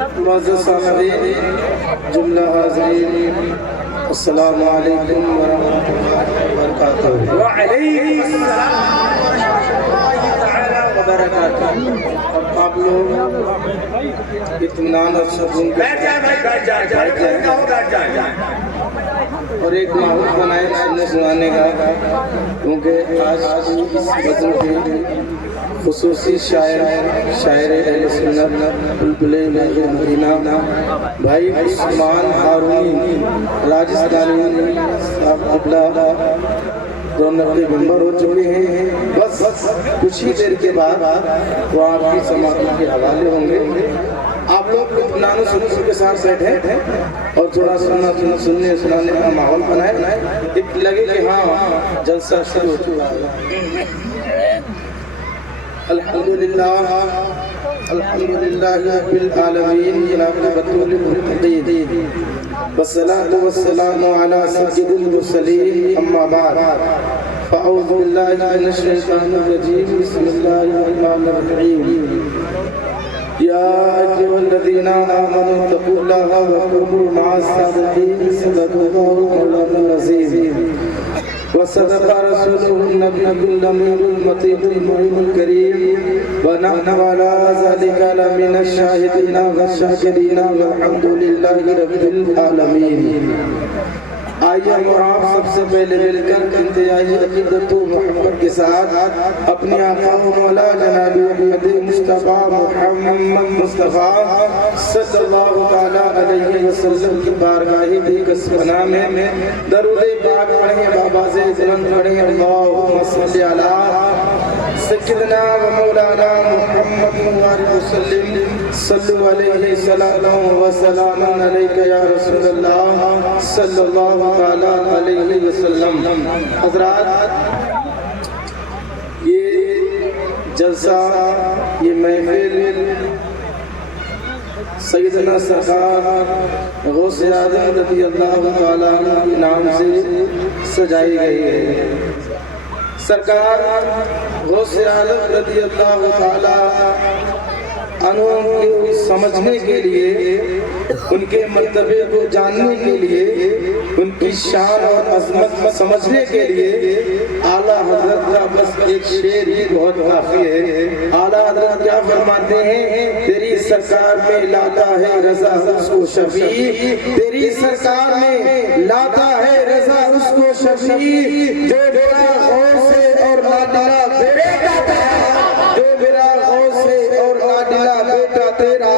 معزز سامعین، جملہ حاضرین، السلام علیکم ورحمۃ اللہ وبرکاتہ۔ وعلیکم السلام ورحمۃ اللہ تعالی وبرکاتہ۔ اب آپ لوگ اطمینان اور سکون کے بیٹھ جائیں۔ اور ایک ماحول بنائے سننے سنانے کا، کیونکہ آج اس غزل کے خصوصی شاعر اہل سنت بلبلِ مدینہ بھائی عثمان ہارونی راجستانی صاحب قبلہ رونق کے ممبر ہو چکے ہیں۔ بس کچھ ہی دیر کے بعد وہ آپ کی سماعت کے حوالے ہوں گے۔ آپ لوگ اطمینان و سکون کے ساتھ بیٹھے اور تھوڑا سننے سنانے کا ماحول بنائے، لگے کہ ہاں جلسہ شروع ہو چکا ہے۔ الحمدللہ رب العالمین، والعاقبۃ للمتقین، والصلاة والسلام علی سید المرسلین، اما بعد فاعوذ باللہ من الشیطان الرجیم، بسم اللہ الرحمن الرحیم۔ یا ایھا الذین آمنوا اتقوا اللہ وکونوا مع الصادقین، صدق اللہ مولانا العظیم وصدق رسوله النبی الامین المطیع المعین الکریم، ونحن علی ذلک لمن الشاہدین والشاکرین، والحمد للہ رب العالمین۔ آئیے اور آپ سب سے پہلے مل کر انتہائی عقیدت و محبت کے ساتھ اپنی آقا و مولا جناب محمد مصطفیٰ محمد مصطفیٰ صلی اللہ تعالیٰ علیہ وسلم کی بارگاہ دیکس پناہ میں درود پاک پڑھیں، بآواز بلند پڑھیں، اللہم صلی علی سیدنا و مولانا محمد وآلہ وسلم، صلو علیہ صلاۃ و سلام علیک یا رسول اللہ صلی اللہ تعالیٰ علیہ وسلم۔ حضرات، یہ جلسہ، یہ محفل سیدنا سرکار غوث اعظم رضی اللہ تعالیٰ عنہ کے نام سے سجائی گئی ہے۔ سرکار غوث اعظم رضی اللہ تعالیٰ عنہ کو سمجھنے کے لیے، ان کے مرتبے کو جاننے کے لیے، ان کی شان اور عظمت سمجھنے کے لیے اعلیٰ حضرت کا بس ایک شعر ہی بہت کافی ہے۔ اعلیٰ حضرت کیا فرماتے ہیں؟ تیری سرکار میں لاتا ہے رضا اس کو شفیع، تیری سرکار میں لاتا ہے رضا اس کو شفیع، جو میرا غوث سے اور لاڈلا بیٹا تیرا، جو میرا غوث سے اور لاڈلا بیٹا تیرا۔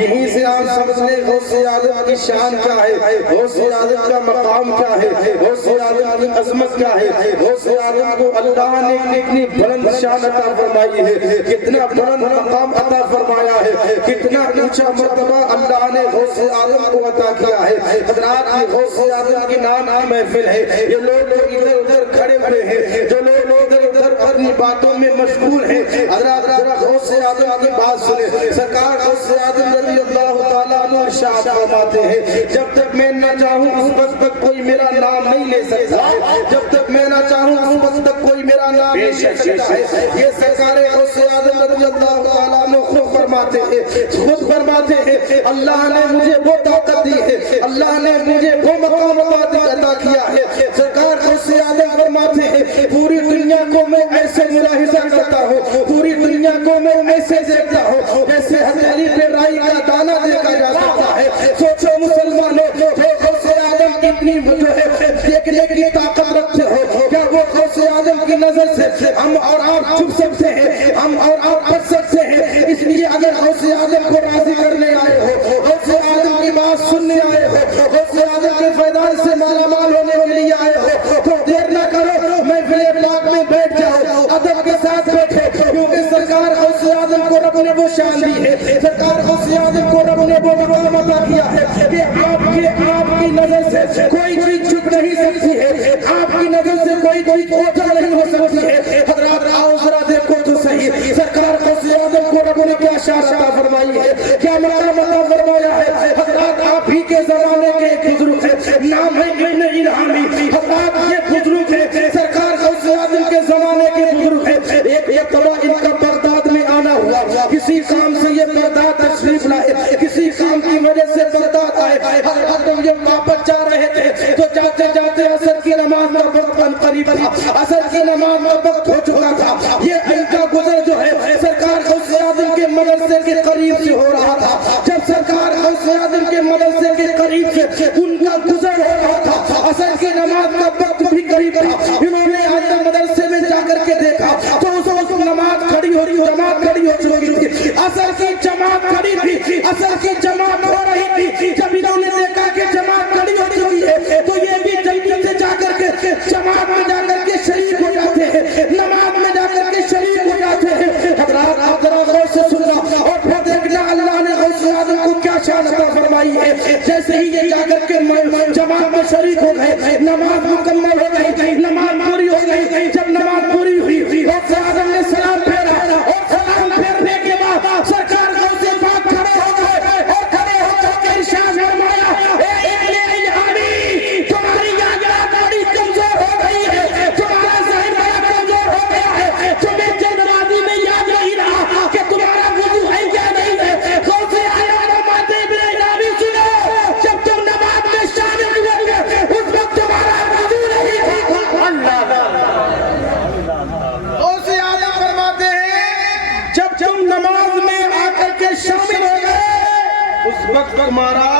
یہیں سے آپ سمجھ لیں غوث اعظم کی شان کیا ہے، غوث اعظم کا مقام کیا ہے، غوث اعظم کی عظمت کیا ہے۔ غوث اعظم کو اللہ نے کتنی بلند شان عطا فرمائی ہے، کتنا بلند مقام عطا فرمایا ہے، کتنا اونچا مرتبہ اللہ نے غوث اعظم کو عطا کیا ہے۔ حضرات، یہ غوث اعظم کے نام کی محفل ہے۔ یہ لوگ ادھر ادھر کھڑے ہوئے ہیں، جو لوگ ادھر ادھر اپنی باتوں میں مشغول ہیں، حضرات ذرا غوث اعظم کی بات سنیں۔ سرکار غوث اعظم رضی اللہ تعالیٰ عنہ ارشاد فرماتے ہیں، جب تک میں نہ چاہوں اس وقت تک کوئی میرا نام نہیں لے سکتا ہے، جب تک میں نہ چاہوں اس وقت تک کوئی میرا نام نہیں لے سکتا ہے۔ یہ سرکار غوث اعظم رضی اللہ تعالیٰ عنہ خود فرماتے ہیں، اللہ نے مجھے وہ طاقت دی ہے، اللہ نے مجھے وہ مقام عطا کیا ہے۔ سرکار غوث اعظم فرماتے ہیں، پوری دنیا کو میں ایسے ملاحظہ کرتا ہوں، پوری دنیا کو میں ایسے دیکھتا ہوں جیسے ہتھیلی پہ رائی کا دانہ دیکھا جا سکتا ہے۔ سوچو مسلمانوں، غوث اعظم کتنی دیکھنے کی طاقت رکھتے ہو، کیا وہ غوث اعظم کی نظر سے ہم اور آپ چھپ سکتے ہیں، ہم اور آپ بچ سکتے ہیں؟ اس لیے اگر غوث اعظم کو راضی کرنے آئے ہو، غوث اعظم کی بات سننے آئے ہو، غوث اعظم کے فیضان سے مالا مال ہونے کے لیے آئے ہو، تو دیر نہ کرو، محفل پاک میں بیٹھ جاؤ، ادب کے ساتھ بیٹھو، کیونکہ سرکار غوث اعظم کو رب نے وہ شان دی ہے، سرکار غوث اعظم کو رب نے وہ مقام عطا کیا ہے کہ آپ کی نظر سے کوئی چیز چھپ نہیں سکتی ہے، آپ کی نظر سے کوئی اوجھل نہیں ہو سکتی ہے۔ حضرات آؤ ذرا دیکھو تو صحیح، سرکار غوث اعظم کو رب نے کیا شان عطا فرمائی ہے، کیا مقام عطا فرمایا ہے۔ حضرات آپ ہی کے زمانے کے ایک بزرگ ہے، نام ہے ابن الہامی۔ حضرات یہ بزرگ ہے، سرکار غوث اعظم کے زمانے کے بزرگ ہے۔ ایک مرتبہ ان کا بغداد میں آنا ہوا، کسی کام سے یہ بغداد تشریف لائے، کسی وجہ سے بغداد آئے، حضرت جب واپس جا رہے تھے تو جاتے جاتے عصر کی نماز کا وقت قریب تھا، عصر کی نماز کا وقت ہو چکا تھا۔ یہ ان کا گزر جو ہے سرکار غوث اعظم کے مدرسے کے قریب سے ہو رہا تھا۔ جب سرکار غوث اعظم کے مدرسے کے قریب سے ان کا گزر ہو رہا تھا، عصر کی نماز کا وقت بھی قریب تھا، انہوں نے آج مدرسے میں جا کر کے دیکھا تو اس نماز کھڑی ہو رہی، جماعت کھڑی ہو چکی تھی، عصر کی جماعت کھڑی تھی، عصر کی جماعت ہو رہی تھی۔ جب انہوں نے دیکھا کہ جماعت کھڑی ہو چکی ہے تو یہ بھی جلدی سے جا کر کے جماعت میں جا کر کے شریک ہو جاتے ہیں، نماز میں جا کر کے شریک ہو جاتے ہیں۔ حضرات آپ ذرا غور سے سننا اور پھر دیکھنا اللہ نے غوث اعظم کو کیا شان عطا فرمائی ہے۔ جیسے ہی یہ جا کر کے جماعت میں شریک ہو گئے، نماز مکمل ہو گئی، نماز پوری ہو گئی۔ جب نماز پوری ہوئی غوث اعظم نے سلام پھیرا اور سلام پھیرنے کے بعد سرکار غوث پاک کھڑے ہو گئے اور کھڑے ہو کے ارشاد فرمایا، اے ابن الہامی تمہاری یاد بڑی کمزور ہو گئی ہے، تمہارا ذہن بڑا کمزور ہو گیا ہے، تمہیں جنرازی میں یاد نہیں رہا کہ تمہارا وضو ہے یا نہیں ہے۔ غوث اعظم ابن الہامی سنو، جب تم نماز میں شامل ہوئے گے اس وقت تمہارا وضو نہیں تھا۔ غوث اعظم فرماتے ہیں جب تم نماز میں آ کر کے شامل ہو گئے اس وقت تمہارا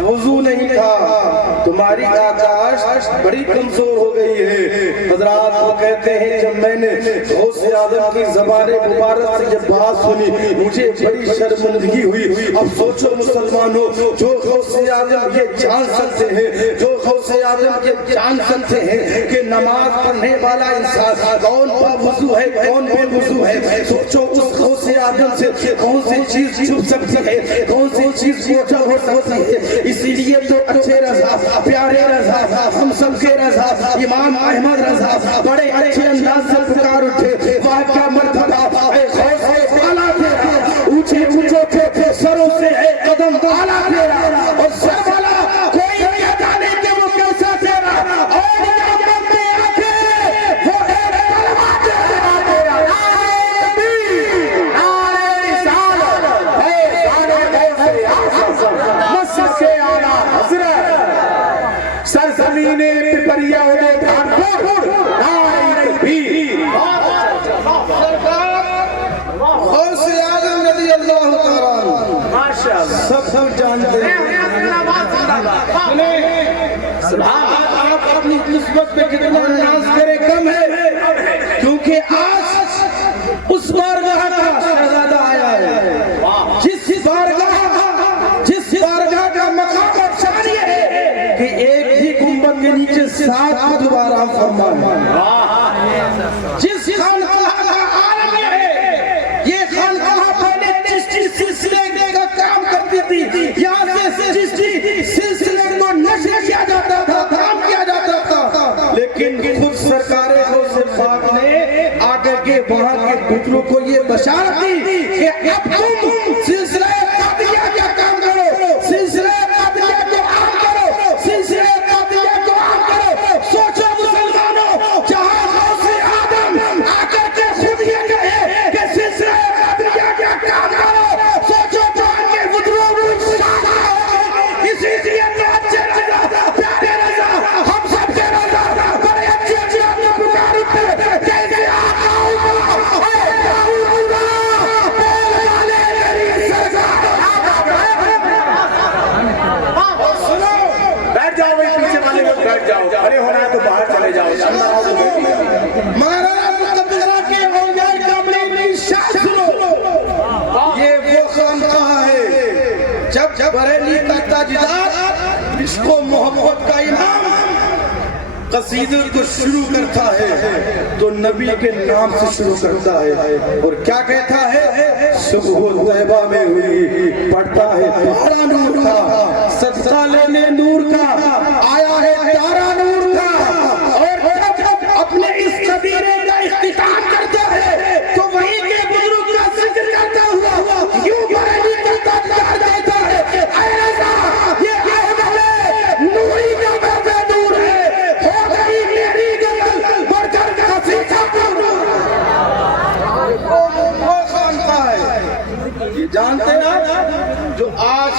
وضو نہیں تھا، تمہاری آکاش بڑی کمزور ہو گئی ہے۔ حضرات وہ کہتے ہیں جب میں نے غوث اعظم کی زبان مبارک سے یہ بات سنی مجھے بڑی شرمندگی ہوئی۔ اب سوچو مسلمانوں، جو غوث اعظم یہ جان سکتے ہیں، جو غوث اعظم یہ جان سکتے ہیں کہ نماز پڑھنے والا انسان کون با وضو ہے کون بے وضو ہے، سوچو اس غوث اعظم سے کون سی چیز چھپ سکتی ہے، کون سی چیز گوچر ہو سکتی ہے۔ اسی لیے تو اچھے رضا، پیارے رضا، ہم سب کے رضا امام احمد رضا بڑے اچھے انداز سے پکار اٹھے، واہ کیا مرتبہ اے غوث اعلیٰ تیرا، اونچے اونچے سروں سے اے قدم اعلیٰ تیرا، اور سر والا کوئی نہیں جانے کہ وہ کیسا تیرا، اور قیامت میں آ کے وہ اے کلمہ تیرا، نعرہ رسالت اے غوث اعظم مسجد کے اعلیٰ حضرت سرزمین پپریا و دھانپور نعرہ تکبیر۔ غوث اعظم رضی اللہ تعالیٰ عنہ سب جانتے ہیں۔ آپ اپنی قسمت پہ کتنا ناز کرے کم ہے، کیونکہ آج اس بارگاہ کا شہزادہ آیا ہے، جس بارگاہ کا مقام اور شان یہ ہے کہ ایک ہی گنبد کے نیچے 7 خطب آرام فرما ہے، جس خانقاہ کا عالم یہ ہے، یہ خانقاہ پہلے چشتی سلسلے کا کام کرتی تھی، یہاں سے چشتی سلسلے کو نشر کیا جاتا تھا، کام کیا جاتا تھا، لیکن خود سرکار غوث پاک نے آگے کے وہاں کے بزرگوں کو یہ بشارت دی کہ اب تم سلسلہ قادریہ کا کام کرو، سلسلہ قادریہ کو عام کرو، سلسلہ قادریہ کو عام کرو۔ سوچو مسلمانوں، جہاں غوث اعظم آ کر کے خود یہ کہے کہ سلسلہ قادریہ کا کام کرو، سوچو جہاں کے بزرگوں اسی لیے اچھے رضا، پیارے رضا، ہم سب کے رضا بڑے اچھے اچھے اپنے پکار اٹھتے کہتے آقا اللہ، اے اللہ، بول والے میری سرکار۔ سنو، بیٹھ جاؤ بھائی، پیچھے والے لوگ بیٹھ جاؤ، کھڑے ہونا ہے تو باہر چلے جاؤ۔ مولانا مقدرہ کے اولیاء کاملین کی شان سنو، یہ وہ خانقاہ ہے جب بریلی کا تاجدار اس کو محبت کا امام قصیدے کو شروع کرتا ہے تو نبی کے نام سے شروع کرتا ہے، اور کیا کہتا ہے؟ صبح طیبہ میں ہوئی پڑھتا ہے تارا نور کا، صدقہ لینے نور کا، آیا ہے تارا نور کا، اور جب اپنے اس قبیلے کا اختتام کرتا ہے تو وہی کے بزرگ کا ذکر کرتا ہوا یوں بریلی کا تاجدار کہتا ہے، اے رضا یہ احمد نوری کا بابا نور ہے، ہو گئی میری گل بڑھ کر قصیدہ پر وہ خانقاہ ہے۔ یہ جانتے ہیں جو آج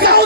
100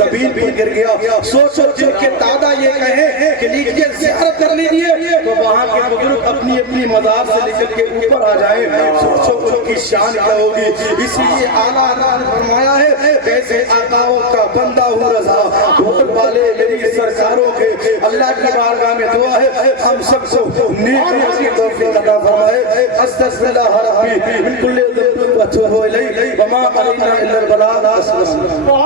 زمین پر گر گیا. سوچو جن کے دادا یہ کہیں کہ لیجئے زیارت کر لیجئے تو وہاں کے بزرگ اپنی اپنی مزار سے نکل کے اوپر آ جائیں. سوچو ان کی شان کیا ہوگی. اسی لیے اعلیٰ حضرت نے فرمایا ہے کیسے آقاؤں کا بندہ ہوں رضا بھول والے میری سرکاروں کے. اللہ کی بارگاہ میں دعا ہے ہم سب کو نیک نصیب توفیق عطا فرمائے. استغفر اللہ ربی من کل